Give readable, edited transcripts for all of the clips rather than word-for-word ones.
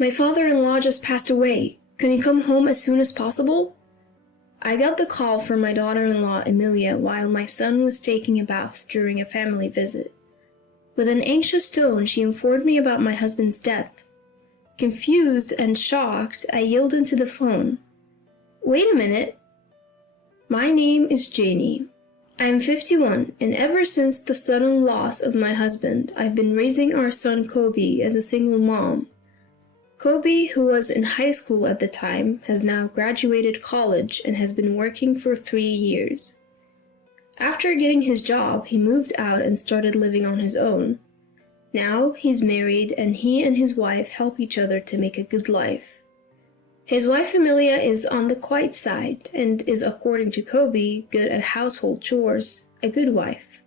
My father-in-law just passed away. Can you come home as soon as possible? I got the call from my daughter-in-law Emilia while my son was taking a bath during a family visit. With an anxious tone, she informed me about my husband's death. Confused and shocked, I yelled into the phone. Wait a minute. My name is Janie. I am 51, and ever since the sudden loss of my husband, I've been raising our son Kobe as a single mom. Kobe, who was in high school at the time, has now graduated college and has been working for 3 years. After getting his job, he moved out and started living on his own. Now he's married and he and his wife help each other to make a good life. His wife Emilia is on the quiet side and is, according to Kobe, good at household chores, a good wife.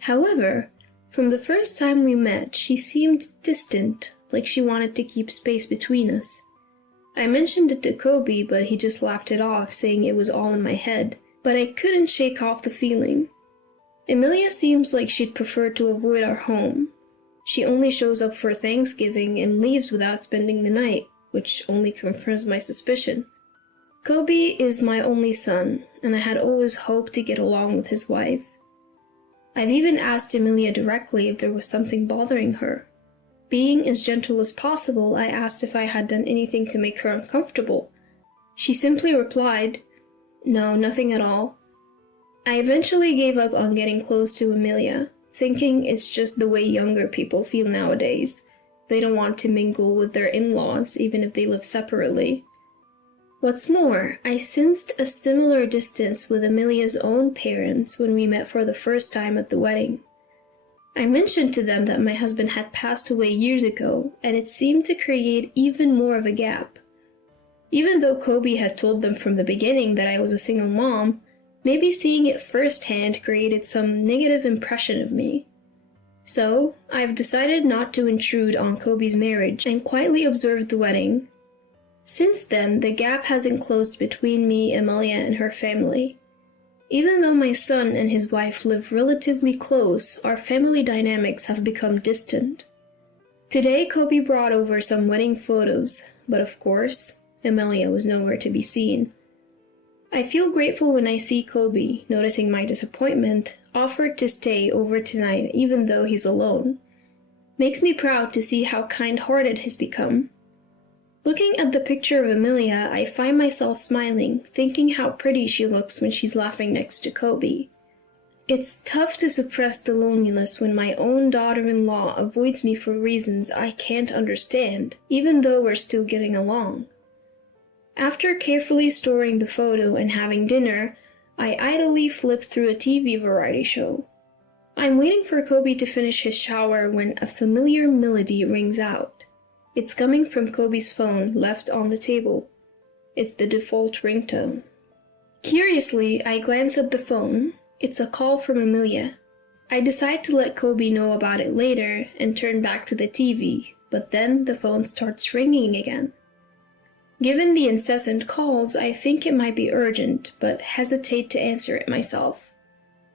However, from the first time we met, she seemed distant, like she wanted to keep space between us. I mentioned it to Kobe, but he just laughed it off, saying it was all in my head, but I couldn't shake off the feeling. Emilia seems like she'd prefer to avoid our home. She only shows up for Thanksgiving and leaves without spending the night, which only confirms my suspicion. Kobe is my only son, and I had always hoped to get along with his wife. I've even asked Emilia directly if there was something bothering her. Being as gentle as possible, I asked if I had done anything to make her uncomfortable. She simply replied, "No, nothing at all." I eventually gave up on getting close to Emilia, thinking it's just the way younger people feel nowadays. They don't want to mingle with their in-laws, even if they live separately. What's more, I sensed a similar distance with Emilia's own parents when we met for the first time at the wedding. I mentioned to them that my husband had passed away years ago, and it seemed to create even more of a gap. Even though Kobe had told them from the beginning that I was a single mom, maybe seeing it firsthand created some negative impression of me. So, I've decided not to intrude on Kobe's marriage and quietly observed the wedding. Since then, the gap hasn't closed between me, Emilia, and her family. Even though my son and his wife live relatively close, our family dynamics have become distant. Today, Kobe brought over some wedding photos, but of course, Emilia was nowhere to be seen. I feel grateful when I see Kobe, noticing my disappointment, offered to stay over tonight even though he's alone. Makes me proud to see how kind-hearted he's become. Looking at the picture of Emilia, I find myself smiling, thinking how pretty she looks when she's laughing next to Kobe. It's tough to suppress the loneliness when my own daughter-in-law avoids me for reasons I can't understand, even though we're still getting along. After carefully storing the photo and having dinner, I idly flip through a TV variety show. I'm waiting for Kobe to finish his shower when a familiar melody rings out. It's coming from Kobe's phone left on the table. It's the default ringtone. Curiously, I glance at the phone. It's a call from Emilia. I decide to let Kobe know about it later and turn back to the TV, but then the phone starts ringing again. Given the incessant calls, I think it might be urgent, but hesitate to answer it myself.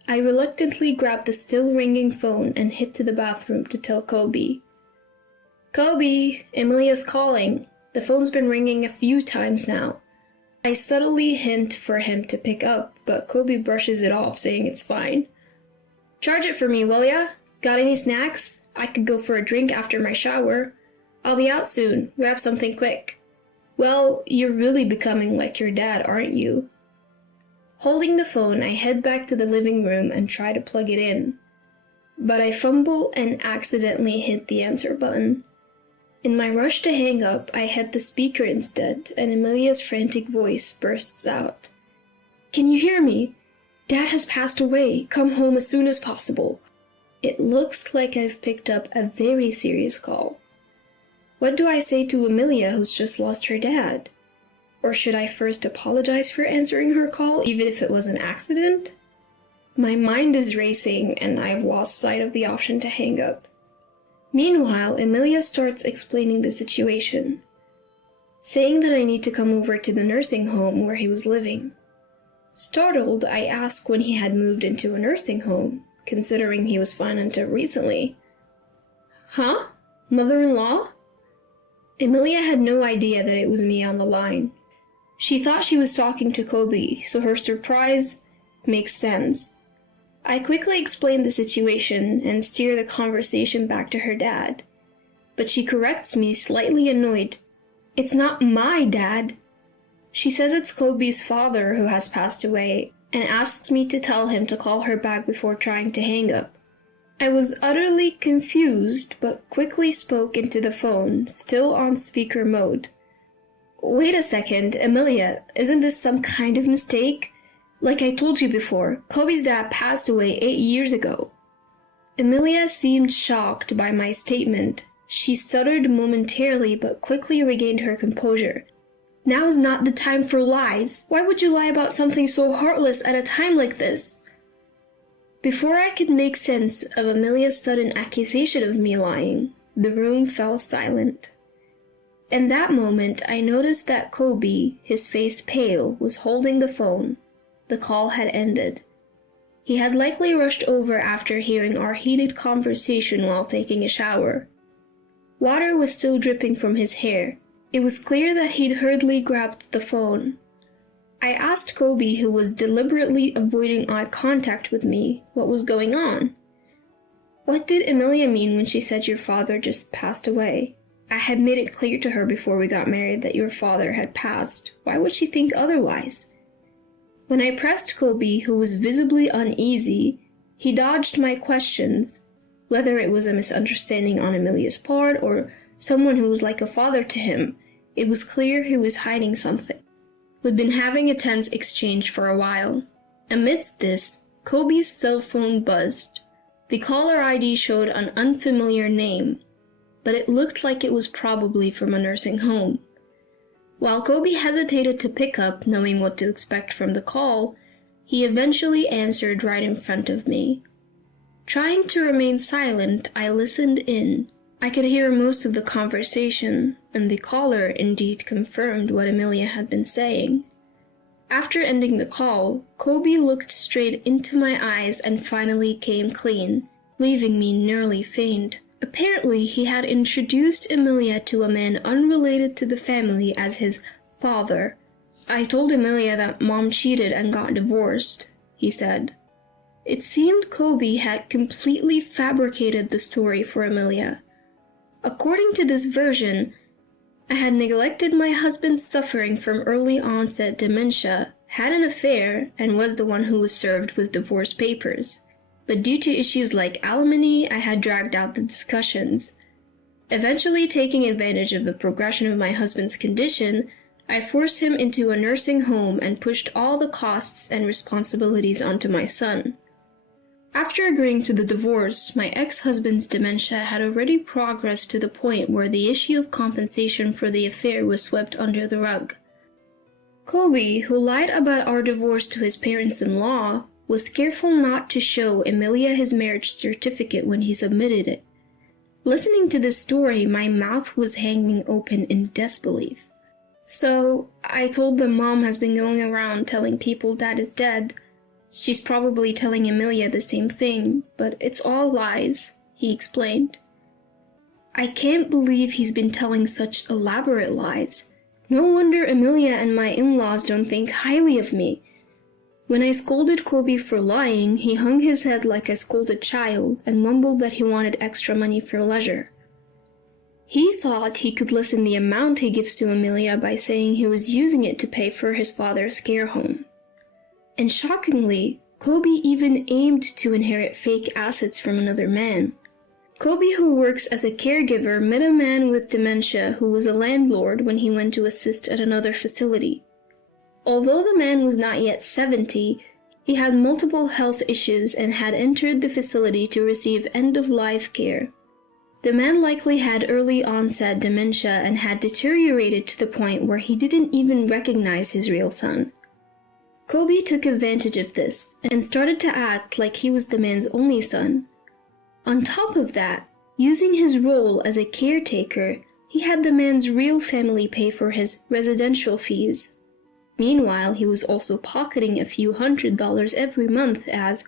I reluctantly grab the still ringing phone and head to the bathroom to tell Kobe. "Kobe, Emilia's calling. The phone's been ringing a few times now." I subtly hint for him to pick up, but Kobe brushes it off, saying it's fine. "Charge it for me, will ya? Got any snacks? I could go for a drink after my shower. I'll be out soon. Grab something quick." "Well, you're really becoming like your dad, aren't you?" Holding the phone, I head back to the living room and try to plug it in. But I fumble and accidentally hit the answer button. In my rush to hang up, I hit the speaker instead, and Emilia's frantic voice bursts out. "Can you hear me? Dad has passed away. Come home as soon as possible." It looks like I've picked up a very serious call. What do I say to Emilia, who's just lost her dad? Or should I first apologize for answering her call, even if it was an accident? My mind is racing, and I've lost sight of the option to hang up. Meanwhile, Emilia starts explaining the situation, saying that I need to come over to the nursing home where he was living. Startled, I ask when he had moved into a nursing home, considering he was fine until recently. "Huh? Mother-in-law?" Emilia had no idea that it was me on the line. She thought she was talking to Kobe, so her surprise makes sense. I quickly explain the situation and steer the conversation back to her dad. But she corrects me, slightly annoyed. "It's not my dad." She says it's Kobe's father who has passed away and asks me to tell him to call her back before trying to hang up. I was utterly confused, but quickly spoke into the phone, still on speaker mode. "Wait a second, Emilia, isn't this some kind of mistake? Like I told you before, Kobe's dad passed away 8 years ago." Emilia seemed shocked by my statement. She stuttered momentarily but quickly regained her composure. "Now is not the time for lies. Why would you lie about something so heartless at a time like this?" Before I could make sense of Emilia's sudden accusation of me lying, the room fell silent. In that moment, I noticed that Kobe, his face pale, was holding the phone. The call had ended. He had likely rushed over after hearing our heated conversation while taking a shower. Water was still dripping from his hair. It was clear that he'd hurriedly grabbed the phone. I asked Kobe, who was deliberately avoiding eye contact with me, what was going on. "What did Emilia mean when she said your father just passed away? I had made it clear to her before we got married that your father had passed. Why would she think otherwise?" When I pressed Kobe, who was visibly uneasy, he dodged my questions. Whether it was a misunderstanding on Emilia's part or someone who was like a father to him, it was clear he was hiding something. We'd been having a tense exchange for a while. Amidst this, Kobe's cell phone buzzed. The caller ID showed an unfamiliar name, but it looked like it was probably from a nursing home. While Kobe hesitated to pick up, knowing what to expect from the call, he eventually answered right in front of me. Trying to remain silent, I listened in. I could hear most of the conversation, and the caller indeed confirmed what Emilia had been saying. After ending the call, Kobe looked straight into my eyes and finally came clean, leaving me nearly faint. Apparently, he had introduced Emilia to a man unrelated to the family as his father. "I told Emilia that Mom cheated and got divorced," he said. It seemed Kobe had completely fabricated the story for Emilia. According to this version, I had neglected my husband's suffering from early onset dementia, had an affair, and was the one who was served with divorce papers. But due to issues like alimony, I had dragged out the discussions. Eventually, taking advantage of the progression of my husband's condition, I forced him into a nursing home and pushed all the costs and responsibilities onto my son. After agreeing to the divorce, my ex-husband's dementia had already progressed to the point where the issue of compensation for the affair was swept under the rug. Kobe, who lied about our divorce to his parents-in-law, was careful not to show Emilia his marriage certificate when he submitted it. Listening to this story, my mouth was hanging open in disbelief. "So, I told them Mom has been going around telling people Dad is dead. She's probably telling Emilia the same thing, but it's all lies," he explained. "I can't believe he's been telling such elaborate lies. No wonder Emilia and my in-laws don't think highly of me." When I scolded Kobe for lying, he hung his head like a scolded child and mumbled that he wanted extra money for leisure. He thought he could lessen the amount he gives to Emilia by saying he was using it to pay for his father's care home. And shockingly, Kobe even aimed to inherit fake assets from another man. Kobe, who works as a caregiver, met a man with dementia who was a landlord when he went to assist at another facility. Although the man was not yet 70, he had multiple health issues and had entered the facility to receive end-of-life care. The man likely had early onset dementia and had deteriorated to the point where he didn't even recognize his real son. Kobe took advantage of this and started to act like he was the man's only son. On top of that, using his role as a caretaker, he had the man's real family pay for his residential fees. Meanwhile, he was also pocketing a few $100s every month as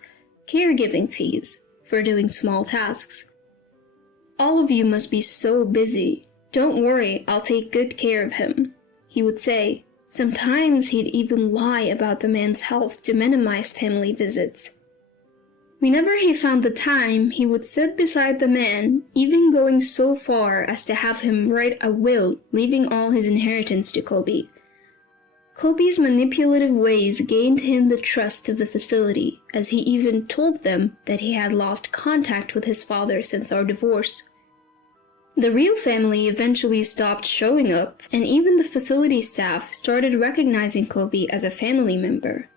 caregiving fees for doing small tasks. "All of you must be so busy," "Don't worry, I'll take good care of him," he would say. Sometimes he'd even lie about the man's health to minimize family visits. Whenever he found the time, he would sit beside the man, even going so far as to have him write a will, leaving all his inheritance to Kobe. Kobe's manipulative ways gained him the trust of the facility, as he even told them that he had lost contact with his father since our divorce. The real family eventually stopped showing up, and even the facility staff started recognizing Kobe as a family member.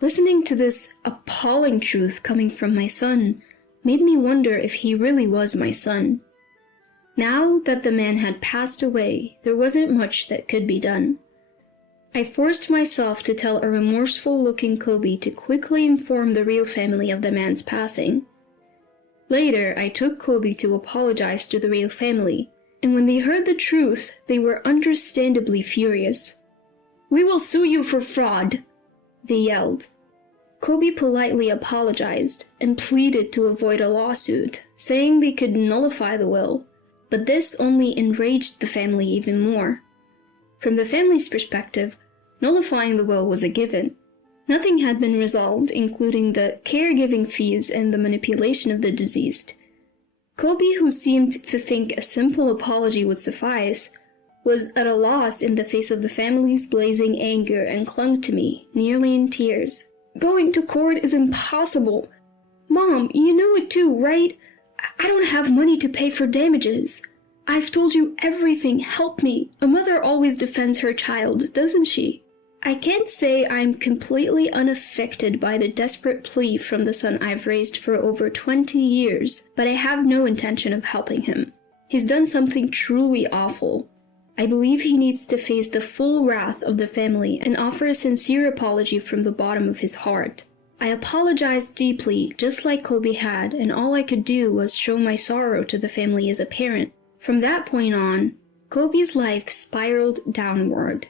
Listening to this appalling truth coming from my son made me wonder if he really was my son. Now that the man had passed away, there wasn't much that could be done. I forced myself to tell a remorseful-looking Kobe to quickly inform the real family of the man's passing. Later, I took Kobe to apologize to the real family, and when they heard the truth, they were understandably furious. "We will sue you for fraud," they yelled. Kobe politely apologized and pleaded to avoid a lawsuit, saying they could nullify the will, but this only enraged the family even more. From the family's perspective, nullifying the will was a given. Nothing had been resolved, including the caregiving fees and the manipulation of the deceased. Kobe, who seemed to think a simple apology would suffice, was at a loss in the face of the family's blazing anger and clung to me, nearly in tears. "Going to court is impossible. Mom, you know it too, right? I don't have money to pay for damages. I've told you everything, help me. A mother always defends her child, doesn't she?" I can't say I'm completely unaffected by the desperate plea from the son I've raised for over 20 years, but I have no intention of helping him. He's done something truly awful. I believe he needs to face the full wrath of the family and offer a sincere apology from the bottom of his heart. I apologized deeply, just like Kobe had, and all I could do was show my sorrow to the family as a parent. From that point on, Kobe's life spiraled downward.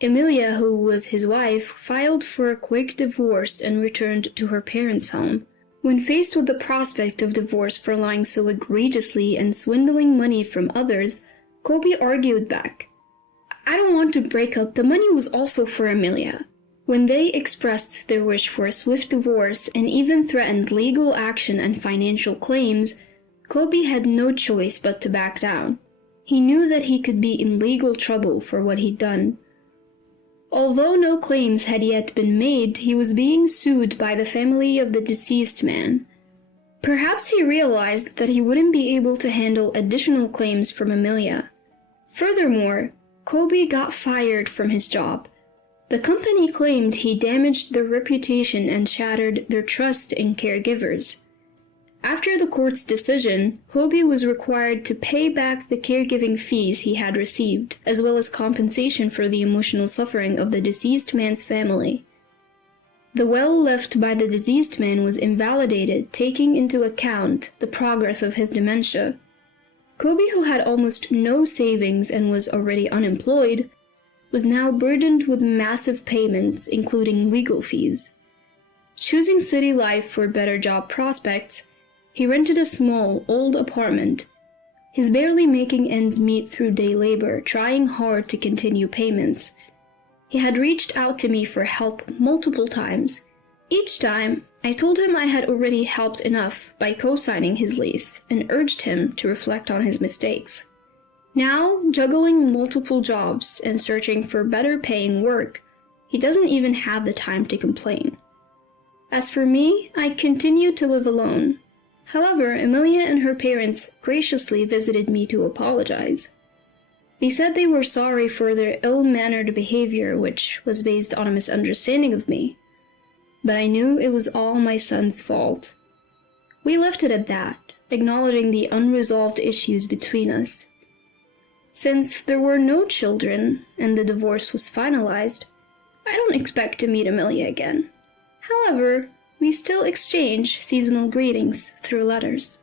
Emilia, who was his wife, filed for a quick divorce and returned to her parents' home. When faced with the prospect of divorce for lying so egregiously and swindling money from others, Kobe argued back. "I don't want to break up. The money was also for Emilia." When they expressed their wish for a swift divorce and even threatened legal action and financial claims, Kobe had no choice but to back down. He knew that he could be in legal trouble for what he'd done. Although no claims had yet been made, he was being sued by the family of the deceased man. Perhaps he realized that he wouldn't be able to handle additional claims from Emilia. Furthermore, Kobe got fired from his job. The company claimed he damaged their reputation and shattered their trust in caregivers. After the court's decision, Kobe was required to pay back the caregiving fees he had received, as well as compensation for the emotional suffering of the deceased man's family. The will left by the deceased man was invalidated, taking into account the progress of his dementia. Kobe, who had almost no savings and was already unemployed, was now burdened with massive payments, including legal fees. Choosing city life for better job prospects, he rented a small, old apartment. He's barely making ends meet through day labor, trying hard to continue payments. He had reached out to me for help multiple times. Each time, I told him I had already helped enough by co-signing his lease and urged him to reflect on his mistakes. Now, juggling multiple jobs and searching for better paying work, he doesn't even have the time to complain. As for me, I continue to live alone. However, Emilia and her parents graciously visited me to apologize. They said they were sorry for their ill-mannered behavior, which was based on a misunderstanding of me. But I knew it was all my son's fault. We left it at that, acknowledging the unresolved issues between us. Since there were no children and the divorce was finalized, I don't expect to meet Emilia again. However, we still exchange seasonal greetings through letters.